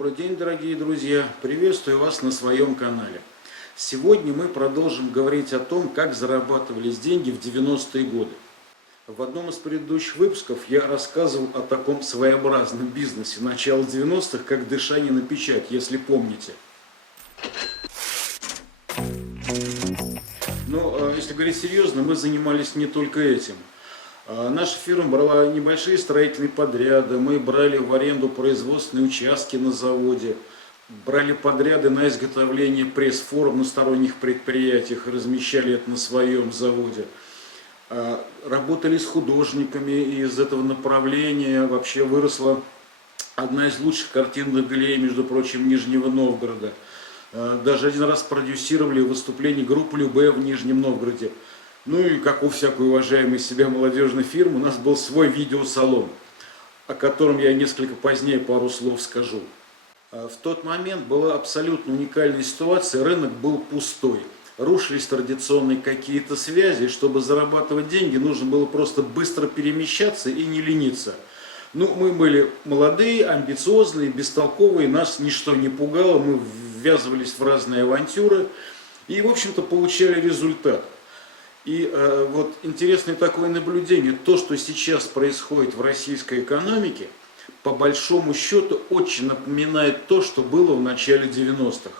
Добрый день, дорогие друзья! Приветствую вас на своем канале. Сегодня мы продолжим говорить о том, как зарабатывались деньги в 90-е годы. В одном из предыдущих выпусков я рассказывал о таком своеобразном бизнесе начала 90-х, как дышание на печать, если помните. Но, если говорить серьезно, мы занимались не только этим. Наша фирма брала небольшие строительные подряды, мы брали в аренду производственные участки на заводе, брали подряды на изготовление пресс-форм на сторонних предприятиях, размещали это на своем заводе. Работали с художниками, и из этого направления вообще выросла одна из лучших картинных галерей, между прочим, Нижнего Новгорода. Даже один раз продюсировали выступление группы Любэ в Нижнем Новгороде. Ну и, как у всякой уважаемой себя молодежной фирмы, у нас был свой видеосалон, о котором я несколько позднее пару слов скажу. В тот момент была абсолютно уникальная ситуация, рынок был пустой. Рушились традиционные какие-то связи, и чтобы зарабатывать деньги, нужно было просто быстро перемещаться и не лениться. Ну, мы были молодые, амбициозные, бестолковые, нас ничто не пугало, мы ввязывались в разные авантюры и, в общем-то, получали результат. И вот интересное такое наблюдение, то, что сейчас происходит в российской экономике, по большому счету очень напоминает то, что было в начале 90-х.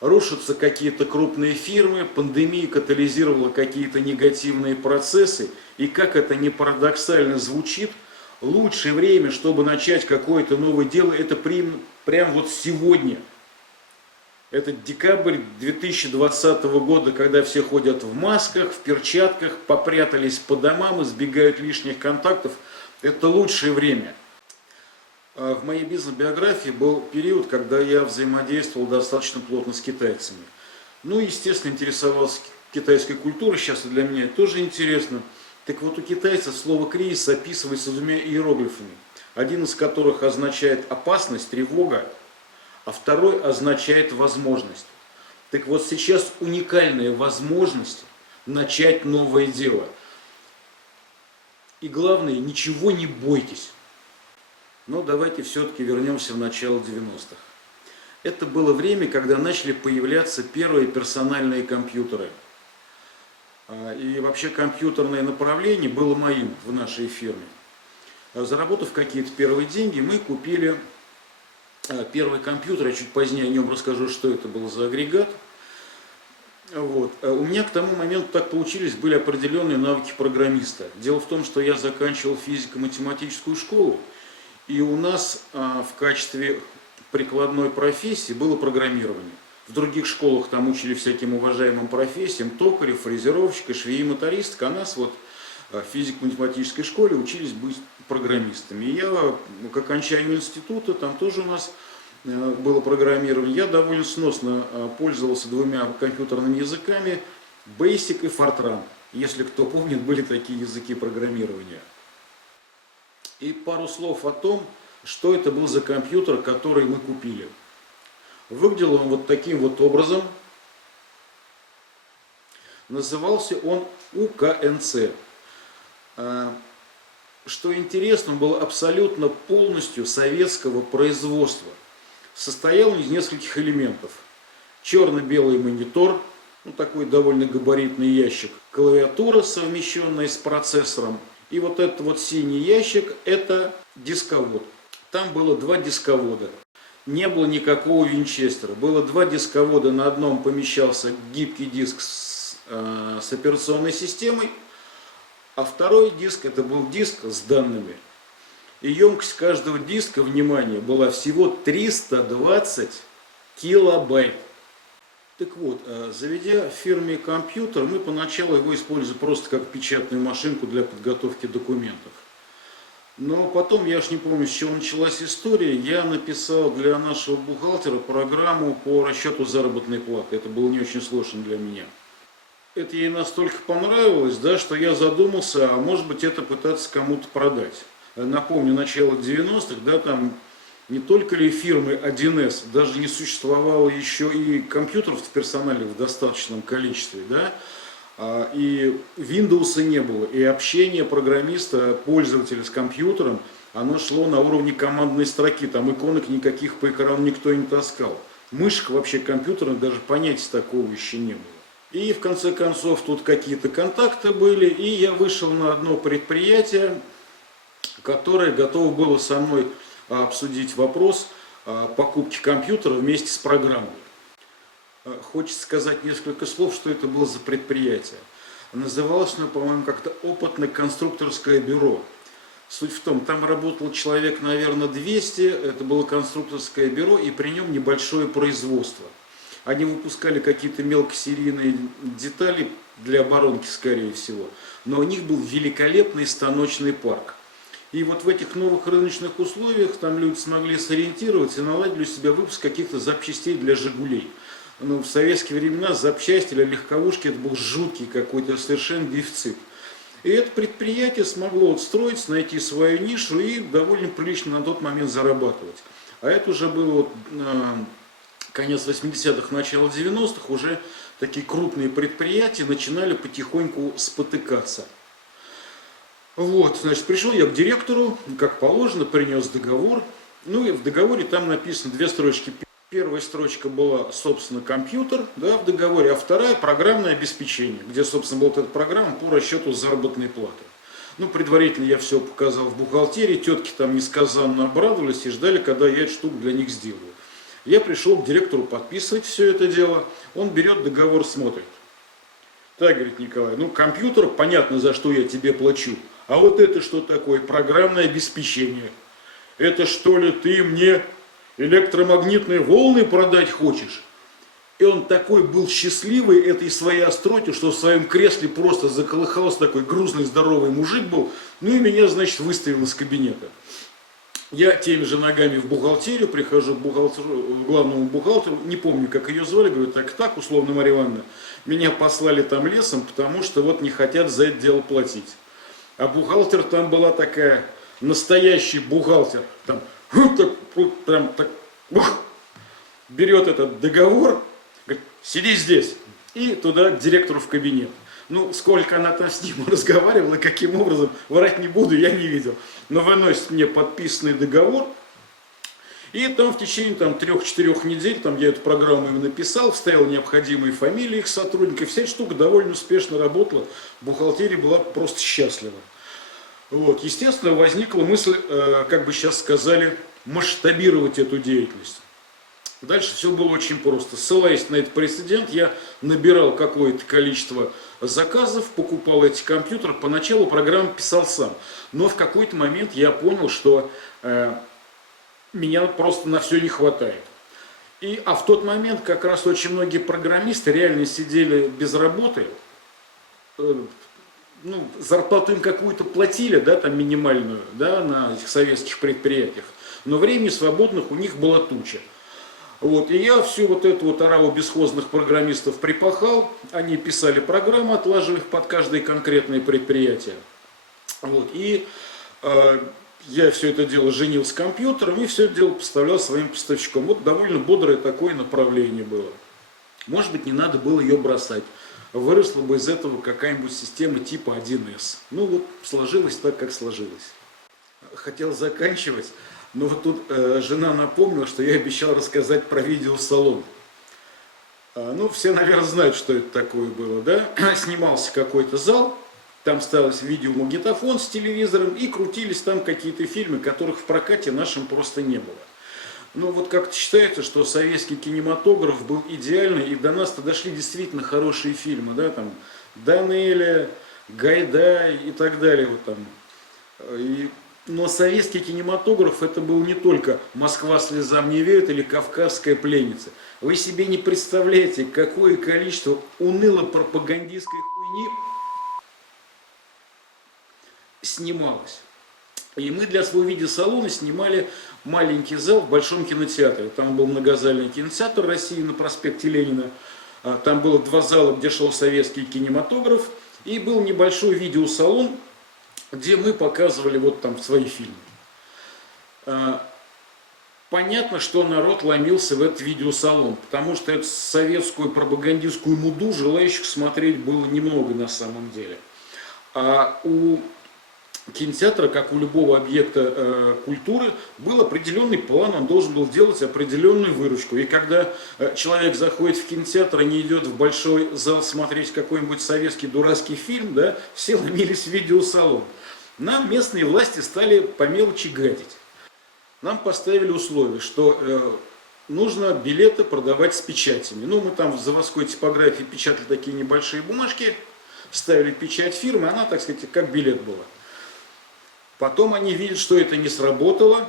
Рушатся какие-то крупные фирмы, пандемия катализировала какие-то негативные процессы, и как это ни парадоксально звучит, лучшее время, чтобы начать какое-то новое дело, это прям вот сегодня. Это декабрь 2020 года, когда все ходят в масках, в перчатках, попрятались по домам, избегают лишних контактов. Это лучшее время. В моей бизнес-биографии был период, когда я взаимодействовал достаточно плотно с китайцами. Ну, естественно, интересовался китайской культурой, сейчас для меня это тоже интересно. Так вот, у китайцев слово «кризис» описывается двумя иероглифами, один из которых означает опасность, тревога, а второй означает возможность. Так вот, сейчас уникальная возможность начать новое дело. И главное, ничего не бойтесь. Но давайте все-таки вернемся в начало 90-х. Это было время, когда начали появляться первые персональные компьютеры. И вообще компьютерное направление было моим в нашей фирме. Заработав какие-то первые деньги, мы купили первый компьютер, я чуть позднее о нем расскажу, что это был за агрегат. Вот. У меня к тому моменту так получились, были определенные навыки программиста. Дело в том, что я заканчивал физико-математическую школу, и у нас в качестве прикладной профессии было программирование. В других школах там учили всяким уважаемым профессиям, токарь, фрезеровщик, швеи, мотористка, а нас вот в физико-математической школе учились быть программистами. И я к окончанию института, там тоже у нас было программирование, я довольно сносно пользовался двумя компьютерными языками, Basic и Fortran. Если кто помнит, были такие языки программирования. И пару слов о том, что это был за компьютер, который мы купили. Выглядел он вот таким вот образом. Назывался он УКНЦ. Что интересно, он был абсолютно полностью советского производства. Состоял он из нескольких элементов. Черно-белый монитор, ну, такой довольно габаритный ящик, клавиатура, совмещенная с процессором. И вот этот вот синий ящик, это дисковод. Там было два дисковода. Не было никакого винчестера. Было два дисковода, на одном помещался гибкий диск с операционной системой, а второй диск, это был диск с данными. И емкость каждого диска, внимание, была всего 320 килобайт. Так вот, заведя в фирме компьютер, мы поначалу его использовали просто как печатную машинку для подготовки документов. Но потом, я уж не помню, с чего началась история, я написал для нашего бухгалтера программу по расчету заработной платы. Это было не очень сложно для меня. Это ей настолько понравилось, да, что я задумался, а может быть это пытаться кому-то продать. Напомню, начало 90-х, да, там не только ли фирмы 1С, даже не существовало еще и компьютеров персональных в достаточном количестве, да, и Windows не было, и общение программиста, пользователя с компьютером оно шло на уровне командной строки, там иконок никаких по экрану никто не таскал. Мышек вообще компьютерных даже понятия такого еще не было. И в конце концов тут какие-то контакты были, и я вышел на одно предприятие, которое готово было со мной обсудить вопрос покупки компьютера вместе с программой. Хочется сказать несколько слов, что это было за предприятие. Называлось оно, по-моему, как-то опытно-конструкторское бюро. Суть в том, там работал человек, наверное, 200, это было конструкторское бюро, и при нем небольшое производство. Они выпускали какие-то мелкосерийные детали для оборонки, скорее всего, но у них был великолепный станочный парк. И вот в этих новых рыночных условиях там люди смогли сориентироваться и наладили у себя выпуск каких-то запчастей для «Жигулей». Но в советские времена запчасти для легковушки это был жуткий какой-то совершенно дефицит. И это предприятие смогло строиться, найти свою нишу и довольно прилично на тот момент зарабатывать. А это уже было вот, конец 80-х, начало 90-х, уже такие крупные предприятия начинали потихоньку спотыкаться. Вот, значит, пришел я к директору, как положено, принес договор. Ну и в договоре там написано две строчки. Первая строчка была, собственно, компьютер, да, в договоре, а вторая программное обеспечение, где, собственно, была эта программа по расчету заработной платы. Ну, предварительно я все показал в бухгалтерии, тетки там несказанно обрадовались и ждали, когда я эту штуку для них сделаю. Я пришел к директору подписывать все это дело, он берет договор, смотрит. Так, говорит Николай, ну, компьютер, понятно, за что я тебе плачу, а вот это что такое? Программное обеспечение. Это что ли ты мне электромагнитные волны продать хочешь? И он такой был счастливый этой своей остроте, что в своем кресле просто заколыхался, такой грузный, здоровый мужик был. Ну и меня, значит, выставил из кабинета. Я теми же ногами в бухгалтерию, прихожу к главному бухгалтеру, не помню, как ее звали, говорю, так, условно, Марья Ивановна, меня послали там лесом, потому что вот не хотят за это дело платить. А бухгалтер там была такая, настоящий бухгалтер, там, берет этот договор, говорит, сиди здесь, и туда к директору в кабинет. Ну, сколько она там с ним разговаривала, каким образом, врать не буду, я не видел. Но выносит мне подписанный договор, и там в течение 3-4 недель там, я эту программу им написал, вставил необходимые фамилии их сотрудников, вся эта штука довольно успешно работала, бухгалтерия была просто счастлива. Вот. Естественно, возникла мысль, как бы сейчас сказали, масштабировать эту деятельность. Дальше все было очень просто. Ссылаясь на этот прецедент, я набирал какое-то количество заказов, покупал эти компьютеры. Поначалу программу писал сам. Но в какой-то момент я понял, что меня просто на все не хватает. А в тот момент как раз очень многие программисты реально сидели без работы. Ну, зарплату им какую-то платили, да, там минимальную, да, на этих советских предприятиях. Но времени свободных у них была туча. Вот, и я всю вот эту вот ораву бесхозных программистов припахал, они писали программы, отложив их под каждое конкретное предприятие. Вот, и я все это дело женил с компьютером и все это дело поставлял своим поставщикам. Вот довольно бодрое такое направление было. Может быть, не надо было ее бросать. Выросла бы из этого какая-нибудь система типа 1С. Ну вот, сложилось так, как сложилось. Хотел заканчивать. Но вот тут жена напомнила, что я обещал рассказать про видеосалон. Ну, все, наверное, знают, что это такое было, да? Снимался какой-то зал, там ставился видеомагнитофон с телевизором, и крутились там какие-то фильмы, которых в прокате нашем просто не было. Ну, вот как-то считается, что советский кинематограф был идеальный, и до нас-то дошли действительно хорошие фильмы, да, там, Данелия, Гайдай и так далее, вот там. Но советский кинематограф это был не только «Москва слезам не верит» или «Кавказская пленница». Вы себе не представляете, какое количество уныло-пропагандистской хуйни снималось. И мы для своего видеосалона снимали маленький зал в Большом кинотеатре. Там был многозальный кинотеатр России на проспекте Ленина. Там было 2 зала, где шел советский кинематограф. И был небольшой видеосалон, где мы показывали вот там свои фильмы. Понятно, что народ ломился в этот видеосалон, потому что эту советскую пропагандистскую муду желающих смотреть было немного на самом деле. А у кинотеатра, как у любого объекта культуры, был определенный план, он должен был делать определенную выручку. И когда человек заходит в кинотеатр и не идет в большой зал смотреть какой-нибудь советский дурацкий фильм, да, все ломились в видеосалон. Нам местные власти стали по мелочи гадить. Нам поставили условие, что нужно билеты продавать с печатями. Ну, мы там в заводской типографии печатали такие небольшие бумажки, ставили печать фирмы, она, так сказать, как билет была. Потом они видят, что это не сработало,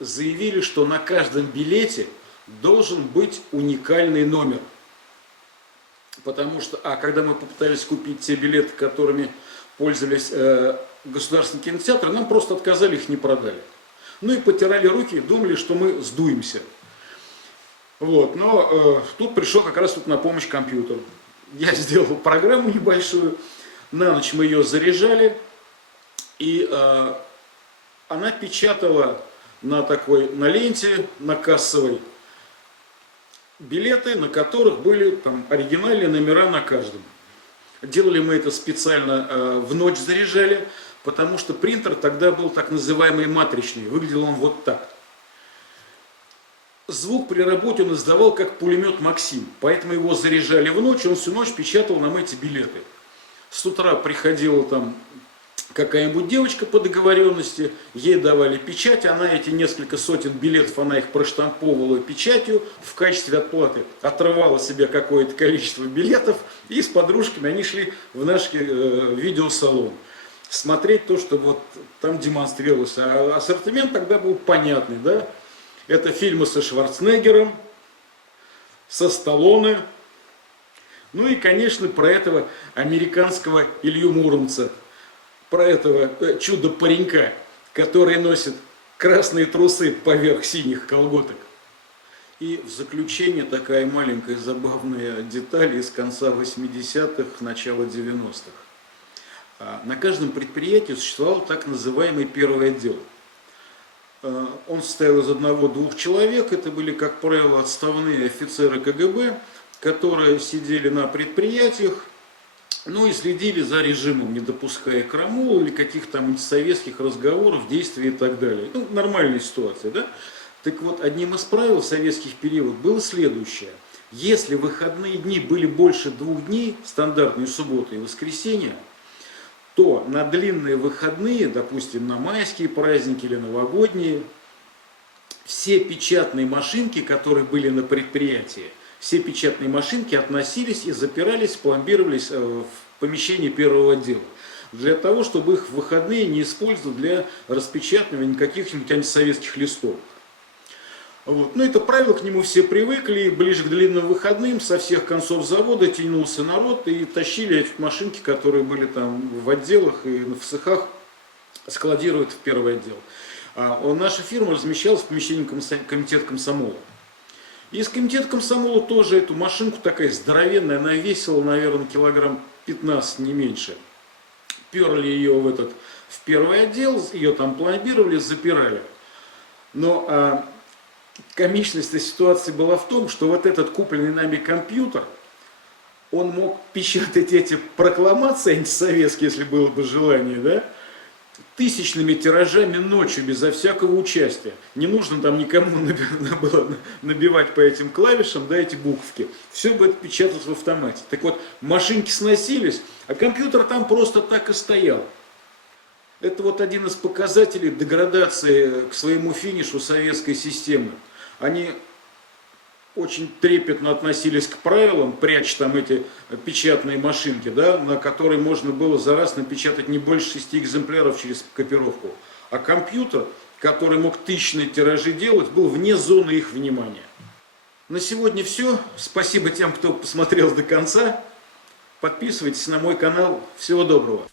заявили, что на каждом билете должен быть уникальный номер. Потому что, когда мы попытались купить те билеты, которыми пользовались государственные кинотеатры, нам просто отказали, их не продали. Ну и потирали руки, думали, что мы сдуемся. Вот, но тут пришел как раз на помощь компьютер. Я сделал программу небольшую, на ночь мы ее заряжали. И она печатала на ленте, на кассовой, билеты, на которых были там оригинальные номера на каждом. Делали мы это специально, в ночь заряжали, потому что принтер тогда был так называемый матричный, выглядел он вот так. Звук при работе он издавал как пулемет Максим, поэтому его заряжали в ночь, он всю ночь печатал нам эти билеты. С утра приходила там какая-нибудь девочка по договоренности, ей давали печать, она эти несколько сотен билетов, она их проштамповывала печатью, в качестве отплаты отрывала себе какое-то количество билетов, и с подружками они шли в наш видеосалон смотреть то, что вот там демонстрировалось. А ассортимент тогда был понятный, да? Это фильмы со Шварценеггером, со Сталлоне, ну и, конечно, про этого американского Илью Муромца, про этого чудо-паренька, который носит красные трусы поверх синих колготок. И в заключение такая маленькая забавная деталь из конца 80-х, начала 90-х. На каждом предприятии существовал так называемый первый отдел. Он состоял из 1-2 человек, это были, как правило, отставные офицеры КГБ, которые сидели на предприятиях, ну и следили за режимом, не допуская крамол или каких-то там антисоветских разговоров, действий и так далее. Ну, нормальная ситуация, да? Так вот, одним из правил в советских период было следующее. Если выходные дни были больше 2 дней, стандартные субботы и воскресенья, то на длинные выходные, допустим, на майские праздники или новогодние, все печатные машинки, которые были на предприятии, все печатные машинки относились и запирались, пломбировались в помещении первого отдела. Для того, чтобы их в выходные не использовать для распечатывания каких-нибудь антисоветских листов. Вот. Ну, это правило, к нему все привыкли, ближе к длинным выходным со всех концов завода тянулся народ и тащили эти машинки, которые были там в отделах и в цехах, складировать в первый отдел. Наша фирма размещалась в помещении комитета комсомола. И из комитета комсомола тоже эту машинку, такая здоровенная, она весила, наверное, килограмм 15, не меньше. Перли ее в первый отдел, ее там пломбировали, запирали. Но комичность ситуации была в том, что вот этот купленный нами компьютер, он мог печатать эти прокламации антисоветские, если было бы желание, да, тысячными тиражами ночью, безо всякого участия. Не нужно там никому было набивать по этим клавишам, да, эти буковки. Все будет печататься в автомате. Так вот, машинки сносились, а компьютер там просто так и стоял. Это вот один из показателей деградации к своему финишу советской системы. Они очень трепетно относились к правилам, пряча там эти печатные машинки, да, на которые можно было за раз напечатать не больше 6 экземпляров через копировку. А компьютер, который мог тысячные тиражи делать, был вне зоны их внимания. На сегодня все. Спасибо тем, кто посмотрел до конца. Подписывайтесь на мой канал. Всего доброго.